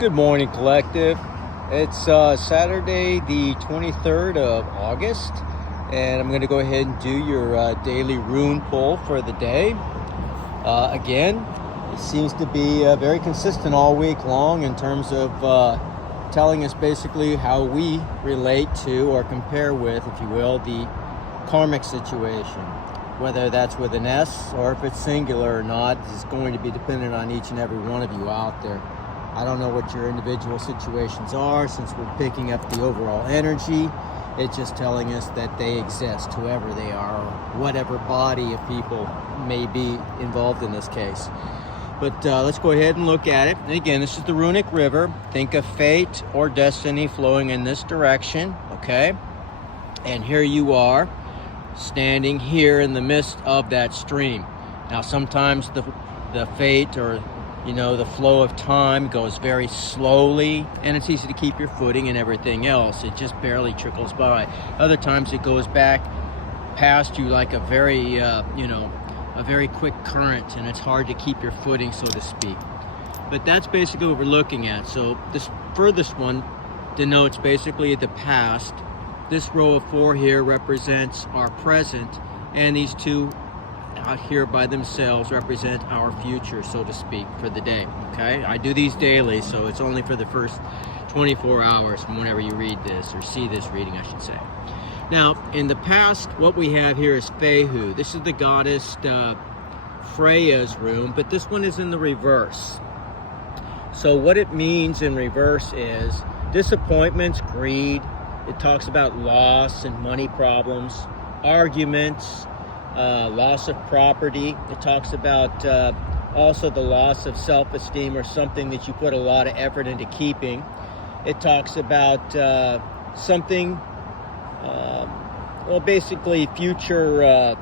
Good morning, collective. It's Saturday, the 23rd of August, and I'm going to go ahead and do your daily rune pull for the day. Again, it seems to be very consistent all week long in terms of telling us basically how we relate to or compare with, if you will, the karmic situation. Whether that's with an S or if it's singular or not is going to be dependent on each and every one of you out there. I don't know what your individual situations are, since we're picking up the overall energy. It's just telling us that they exist, whoever they are, or whatever body of people may be involved in this case. But let's go ahead and look at it. And again, this is the runic river. Think of fate or destiny flowing in this direction, okay? And here you are, standing here in the midst of that stream. Now, sometimes the fate or the flow of time goes very slowly, and it's easy to keep your footing and everything else. It just barely trickles by. Other times it goes back past you like a very, a very quick current, and it's hard to keep your footing, so to speak. But that's basically what we're looking at. So this furthest one denotes basically the past. This row of 4 here represents our present, and these 2 out here by themselves represent our future, so to speak, for the day. Okay, I do these daily, so it's only for the first 24 hours from whenever you read this or see this reading, I should say. Now, in the past, what we have here is Fehu. This is the goddess Freya's room, but this one is in the reverse. So what it means in reverse is disappointments, greed. It talks about loss and money problems, arguments, loss of property. It talks about also the loss of self-esteem, or something that you put a lot of effort into keeping. It talks about something, basically future,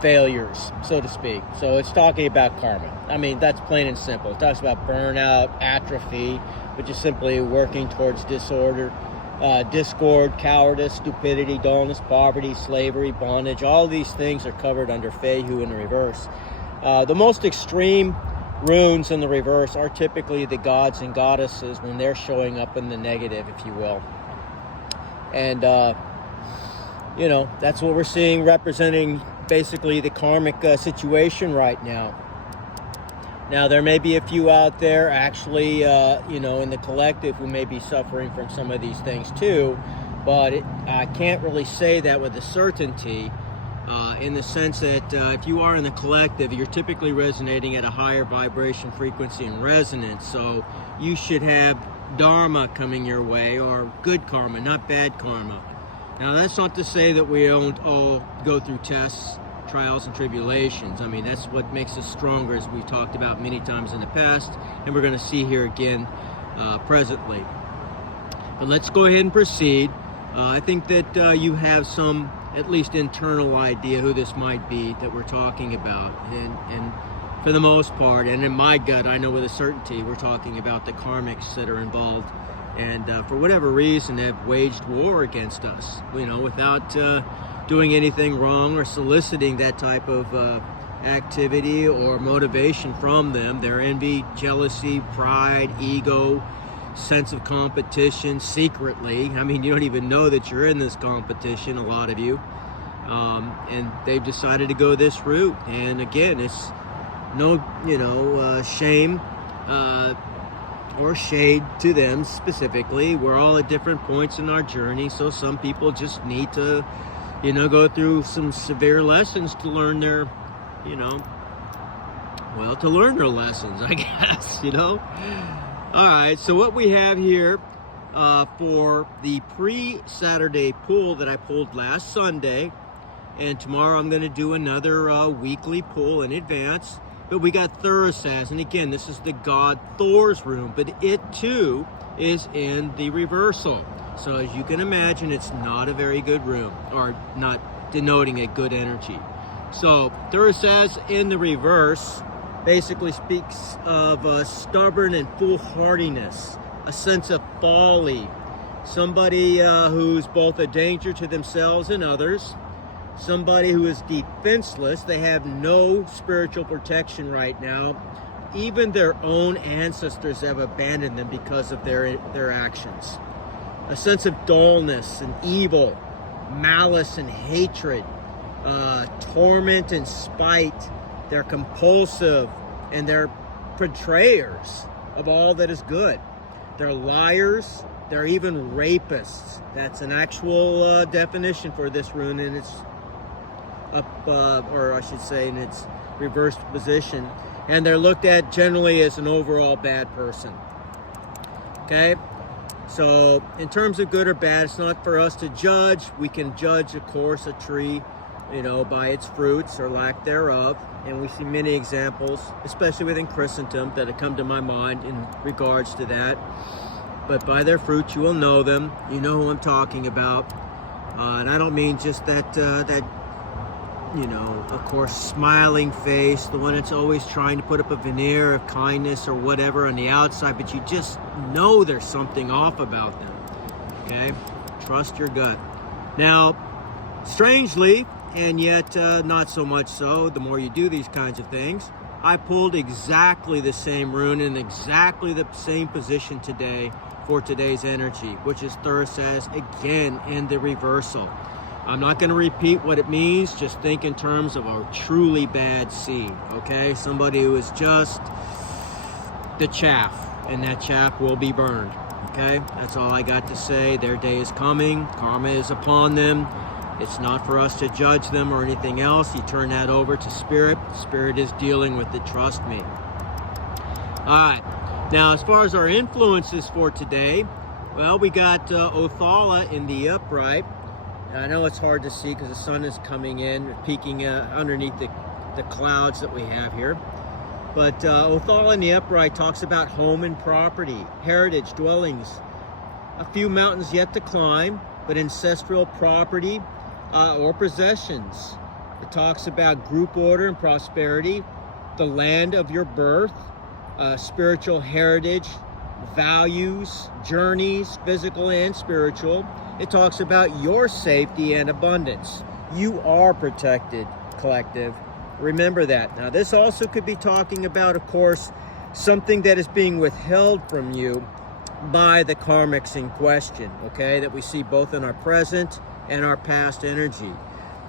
failures, so to speak. So it's talking about karma. I mean, that's plain and simple. It talks about burnout, atrophy, which is simply working towards disorder. Discord, cowardice, stupidity, dullness, poverty, slavery, bondage. All these things are covered under Fehu in the reverse. The most extreme runes in the reverse are typically the gods and goddesses when they're showing up in the negative, if you will. And, that's what we're seeing representing basically the karmic situation right now. Now, there may be a few out there actually, in the collective who may be suffering from some of these things too, but I can't really say that with a certainty, in the sense that if you are in the collective, you're typically resonating at a higher vibration, frequency, and resonance, so you should have dharma coming your way, or good karma, not bad karma. Now, that's not to say that we don't all go through tests, trials, and tribulations. I mean, that's what makes us stronger, as we've talked about many times in the past, and we're going to see here again presently. But let's go ahead and proceed. I think that you have some, at least internal idea who this might be that we're talking about, and for the most part, and in my gut, I know with a certainty, we're talking about the karmics that are involved, and for whatever reason have waged war against us, without doing anything wrong or soliciting that type of activity or motivation from them. Their envy, jealousy, pride, ego, sense of competition secretly. I mean, you don't even know that you're in this competition, a lot of you. And they've decided to go this route. And again, it's no, shame or shade to them specifically. We're all at different points in our journey. So some people just need to go through some severe lessons to learn their, to learn their lessons, I guess, All right, so what we have here for the pre-Saturday pull that I pulled last Sunday, and tomorrow I'm going to do another weekly pull in advance, but we got Thursday, and again, this is the god Thor's room, but it too is in the reversal. So as you can imagine, it's not a very good room, or not denoting a good energy. So Thursday in the reverse basically speaks of stubborn and foolhardiness, a sense of folly, somebody who's both a danger to themselves and others, somebody who is defenseless. They have no spiritual protection right now. even their own ancestors have abandoned them because of their actions. A sense of dullness and evil, malice and hatred, torment and spite. They're compulsive, and they're betrayers of all that is good. They're liars. They're even rapists. That's an actual definition for this rune, and it's up, or I should say in its reversed position. And they're looked at generally as an overall bad person. Okay? So in terms of good or bad, it's not for us to judge. We can judge, of course, a tree, by its fruits or lack thereof. And we see many examples, especially within Christendom, that have come to my mind in regards to that. But by their fruits you will know them. You know who I'm talking about. And I don't mean just that, of course, smiling face, the one that's always trying to put up a veneer of kindness or whatever on the outside, but you just know there's something off about them. Okay? Trust your gut. Now, strangely, and yet not so much so, the more you do these kinds of things, I pulled exactly the same rune in exactly the same position today for today's energy, which is Thur says, again, in the reversal. I'm not going to repeat what it means. Just think in terms of a truly bad seed, okay? Somebody who is just the chaff, and that chaff will be burned, okay? That's all I got to say. Their day is coming. Karma is upon them. It's not for us to judge them or anything else. You turn that over to Spirit. Spirit is dealing with it, trust me. All right. Now, as far as our influences for today, well, we got Othala in the upright. I know it's hard to see because the sun is coming in, peeking underneath the clouds that we have here. But Othala in the upright talks about home and property, heritage, dwellings, a few mountains yet to climb, but ancestral property or possessions. It talks about group order and prosperity, the land of your birth, spiritual heritage, values, journeys, physical and spiritual. It talks about your safety and abundance. You are protected, collective. Remember that. Now, this also could be talking about, of course, something that is being withheld from you by the karmics in question, okay, that we see both in our present and our past energy.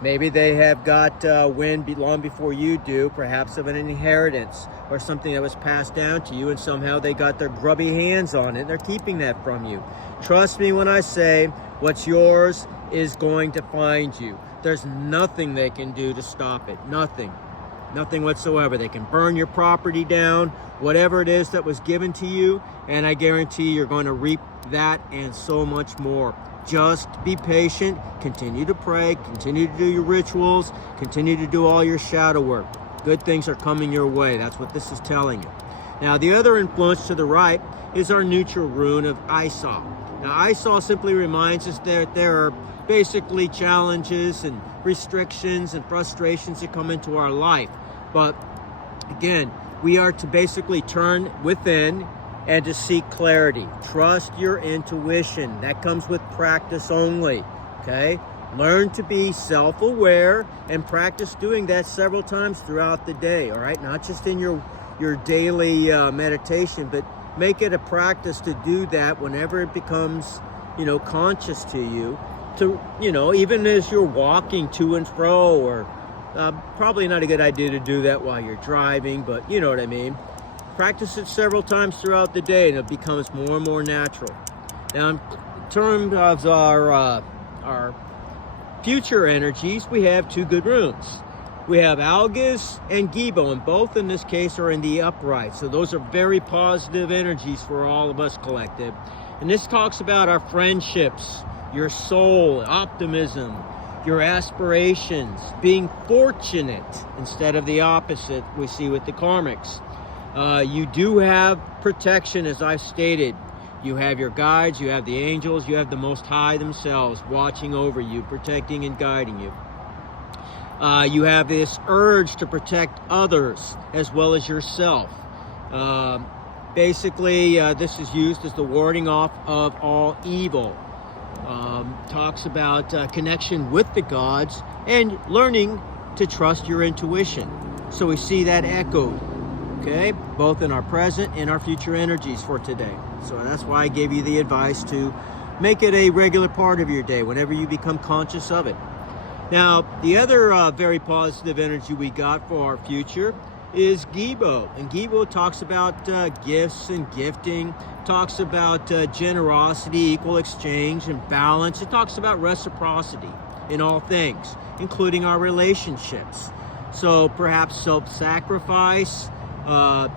Maybe they have got wind long before you do, perhaps of an inheritance or something that was passed down to you, and somehow they got their grubby hands on it. They're keeping that from you. Trust me when I say what's yours is going to find you. There's nothing they can do to stop it. Nothing. Nothing whatsoever. They can burn your property down, whatever it is that was given to you, and I guarantee you're going to reap that and so much more. Just be patient, continue to pray, continue to do your rituals, continue to do all your shadow work. Good things are coming your way. That's what this is telling you. Now, the other influence to the right is our neutral rune of Isal. Now, Isal simply reminds us that there are basically challenges and restrictions and frustrations that come into our life. But again, we are to basically turn within and to seek clarity. Trust your intuition. That comes with practice only, okay? Learn to be self-aware and practice doing that several times throughout the day, all right? Not just in your daily meditation, but make it a practice to do that whenever it becomes, conscious to you. To, even as you're walking to and fro, or probably not a good idea to do that while you're driving, but you know what I mean. Practice it several times throughout the day and it becomes more and more natural. Now, in terms of our future energies, we have two good runes. We have Algis and Gibo, and both in this case are in the upright. So those are very positive energies for all of us collective. And this talks about our friendships, your soul, optimism, your aspirations, being fortunate instead of the opposite we see with the karmics. You do have protection, as I've stated. You have your guides, you have the angels, you have the Most High themselves watching over you, protecting and guiding you. You have this urge to protect others as well as yourself. Basically, this is used as the warding off of all evil. Talks about connection with the gods and learning to trust your intuition. So we see that echoed okay? Both in our present and our future energies for today. So that's why I gave you the advice to make it a regular part of your day whenever you become conscious of it. Now, the other very positive energy we got for our future is Gibo. And Gibo talks about gifts and gifting, talks about generosity, equal exchange, and balance. It talks about reciprocity in all things, including our relationships. So perhaps self-sacrifice.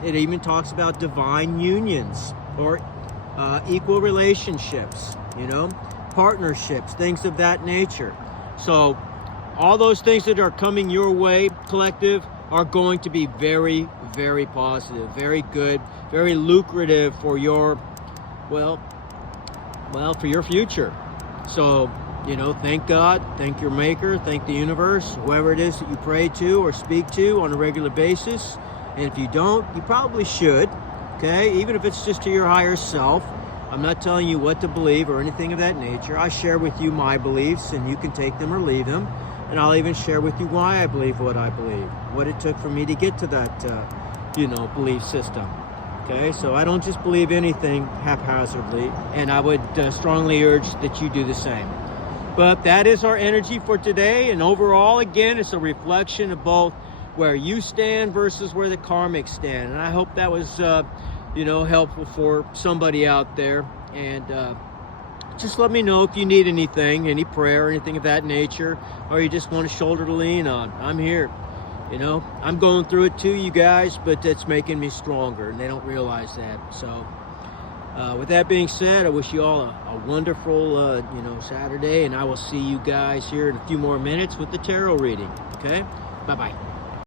It even talks about divine unions or equal relationships, you know, partnerships, things of that nature. So all those things that are coming your way, collective, are going to be very, very positive, very good, very lucrative for your, well, for your future. So, you know, thank God, thank your maker, thank the universe, whoever it is that you pray to or speak to on a regular basis. And if you don't, you probably should, okay? Even if it's just to your higher self. I'm not telling you what to believe or anything of that nature. I share with you my beliefs, and you can take them or leave them. And I'll even share with you why I believe what I believe, what it took for me to get to that, you know, belief system. Okay, so I don't just believe anything haphazardly, and I would strongly urge that you do the same. But that is our energy for today, and overall, again, it's a reflection of both where you stand versus where the karmics stand. And I hope that was, you know, helpful for somebody out there. And just let me know if you need anything, any prayer, anything of that nature, or you just want a shoulder to lean on. I'm here. You know, I'm going through it too, you guys, but it's making me stronger, and they don't realize that. So with that being said, I wish you all a wonderful, you know, Saturday, and I will see you guys here in a few more minutes with the tarot reading. Okay? Bye-bye.